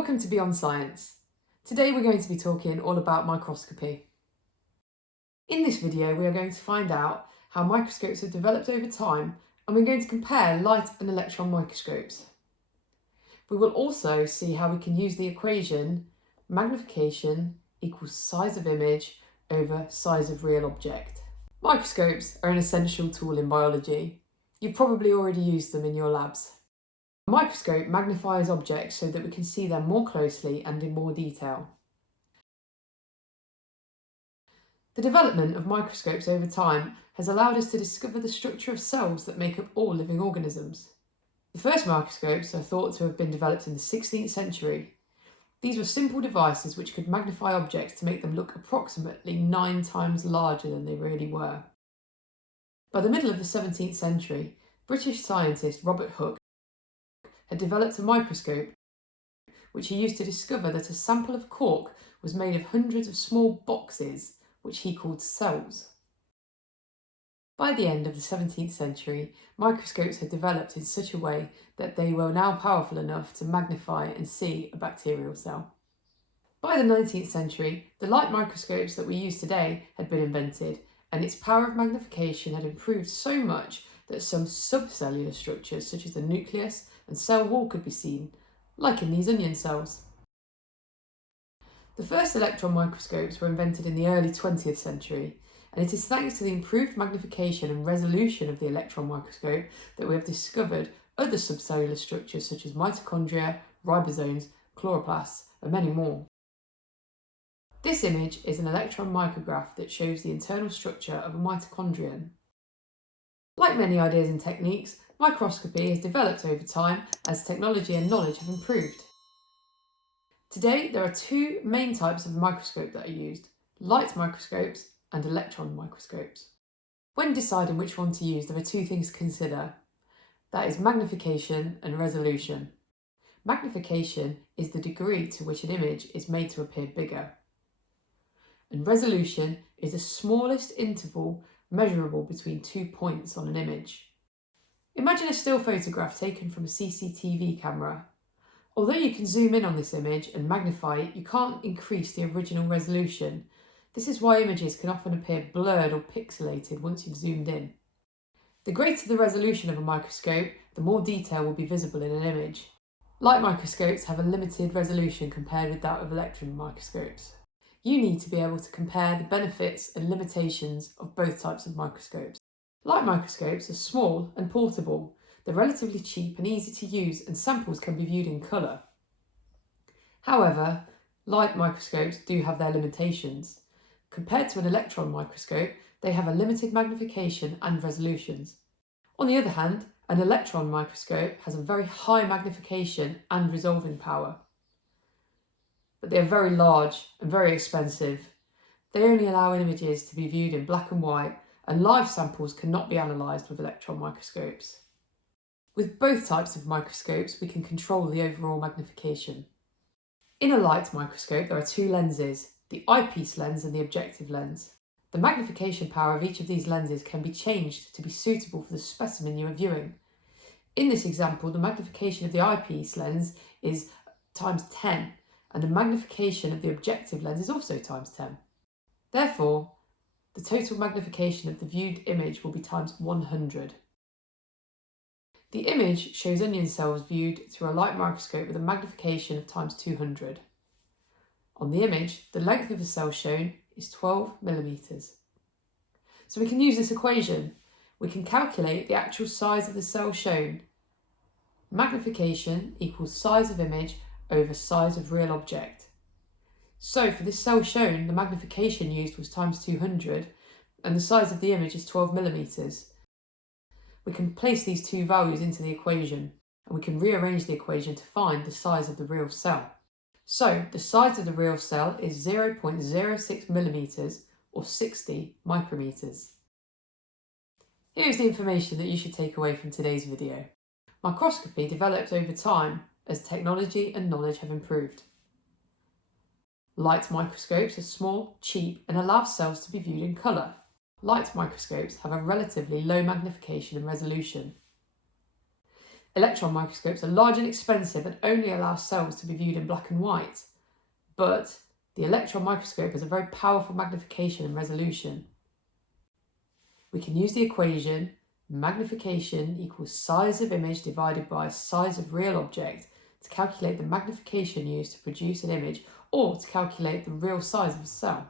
Welcome to Beyond Science. Today we're going to be talking all about microscopy. In this video we are going to find out how microscopes have developed over time, and we're going to compare light and electron microscopes. We will also see how we can use the equation magnification equals size of image over size of real object. Microscopes are an essential tool in biology. You've probably already used them in your labs. A microscope magnifies objects so that we can see them more closely and in more detail. The development of microscopes over time has allowed us to discover the structure of cells that make up all living organisms. The first microscopes are thought to have been developed in the 16th century. These were simple devices which could magnify objects to make them look approximately 9 times larger than they really were. By the middle of the 17th century, British scientist Robert Hooke had developed a microscope which he used to discover that a sample of cork was made of hundreds of small boxes which he called cells. By the end of the 17th century, microscopes had developed in such a way that they were now powerful enough to magnify and see a bacterial cell. By the 19th century, the light microscopes that we use today had been invented, and its power of magnification had improved so much that some sub-cellular structures such as the nucleus and cell wall could be seen, like in these onion cells. The first electron microscopes were invented in the early 20th century, and it is thanks to the improved magnification and resolution of the electron microscope that we have discovered other subcellular structures such as mitochondria, ribosomes, chloroplasts, and many more. This image is an electron micrograph that shows the internal structure of a mitochondrion. Like many ideas and techniques, microscopy has developed over time as technology and knowledge have improved. Today, there are two main types of microscope that are used: light microscopes and electron microscopes. When deciding which one to use, there are two things to consider. That is magnification and resolution. Magnification is the degree to which an image is made to appear bigger. And resolution is the smallest interval measurable between 2 points on an image. Imagine a still photograph taken from a CCTV camera. Although you can zoom in on this image and magnify it, you can't increase the original resolution. This is why images can often appear blurred or pixelated once you've zoomed in. The greater the resolution of a microscope, the more detail will be visible in an image. Light microscopes have a limited resolution compared with that of electron microscopes. You need to be able to compare the benefits and limitations of both types of microscopes. Light microscopes are small and portable. They're relatively cheap and easy to use, and samples can be viewed in colour. However, light microscopes do have their limitations. Compared to an electron microscope, they have a limited magnification and resolutions. On the other hand, an electron microscope has a very high magnification and resolving power. But they are very large and very expensive. They only allow images to be viewed in black and white, and live samples cannot be analysed with electron microscopes. With both types of microscopes, we can control the overall magnification. In a light microscope, there are two lenses, the eyepiece lens and the objective lens. The magnification power of each of these lenses can be changed to be suitable for the specimen you are viewing. In this example, the magnification of the eyepiece lens is times 10, and the magnification of the objective lens is also times 10. Therefore, the total magnification of the viewed image will be times 100. The image shows onion cells viewed through a light microscope with a magnification of times 200. On the image, the length of the cell shown is 12 millimeters. So we can use this equation. We can calculate the actual size of the cell shown. Magnification equals size of image over size of real object. So for this cell shown, the magnification used was times 200, and the size of the image is 12 millimeters. We can place these two values into the equation, and we can rearrange the equation to find the size of the real cell. So the size of the real cell is 0.06 millimeters or 60 micrometers. Here is the information that you should take away from today's video. Microscopy developed over time as technology and knowledge have improved. Light microscopes are small, cheap, and allow cells to be viewed in colour. Light microscopes have a relatively low magnification and resolution. Electron microscopes are large and expensive and only allow cells to be viewed in black and white. But the electron microscope has a very powerful magnification and resolution. We can use the equation magnification equals size of image divided by size of real object to calculate the magnification used to produce an image or to calculate the real size of a cell.